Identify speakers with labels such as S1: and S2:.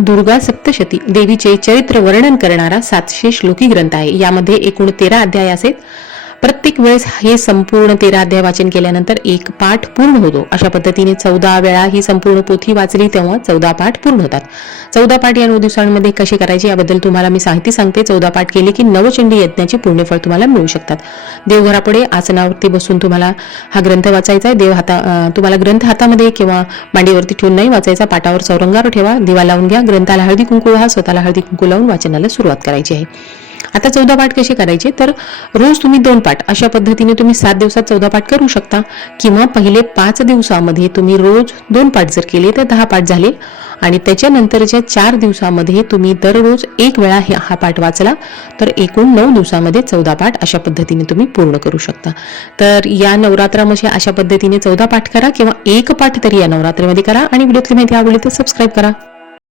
S1: दुर्गा सप्तशती देवीचे चरित्र वर्णन करणारा सातशे श्लोकी ग्रंथ आहे. यामध्ये एकूण तेरा अध्याय आहेत. प्रत्येक वेळेस हे संपूर्ण तेरा अध्याय वाचन केल्यानंतर एक पाठ पूर्ण होतो. अशा पद्धतीने चौदा वेळा ही संपूर्ण पोथी वाचली तेव्हा चौदा पाठ पूर्ण होतात. चौदा पाठ या नऊ दिवसांमध्ये कसे करायचे याबद्दल तुम्हाला मी साहित्य सांगते. चौदा पाठ केले की नवचंडी यज्ञाचे पुण्यफळ तुम्हाला मिळू शकतात. देवघरापुढे आसनावरती बसून तुम्हाला हा ग्रंथ वाचायचा आहे. देव हाता तुम्हाला ग्रंथ हातामध्ये किंवा मांडीवरती ठेवून नाही वाचायचा. पाटावर चौरंगावर ठेवा. दिवा लावून घ्या. ग्रंथाला हळदी कुंकू हा स्वतःला हळदी कुंकू लावून वाचनाला सुरुवात करायची आहे. आता चौदा पाठ कसे करायचे? तर रोज तुम्ही दोन पाठ. अशा पद्धतीने तुम्ही सात दिवसात चौदा पाठ करू शकता. किंवा पहिले पाच दिवसामध्ये तुम्ही रोज दोन पाठ जर केले तर दहा पाठ झाले. आणि त्याच्यानंतरच्या चार दिवसामध्ये तुम्ही दररोज एक वेळा हे हा पाठ वाचला तर एकूण नऊ दिवसामध्ये चौदा पाठ अशा पद्धतीने तुम्ही पूर्ण करू शकता. तर या नवरात्रामध्ये अशा पद्धतीने चौदा पाठ करा किंवा एक पाठ तरी या नवरात्रीमध्ये करा. आणि व्हिडिओतली माहिती आवडली तर सबस्क्राईब करा.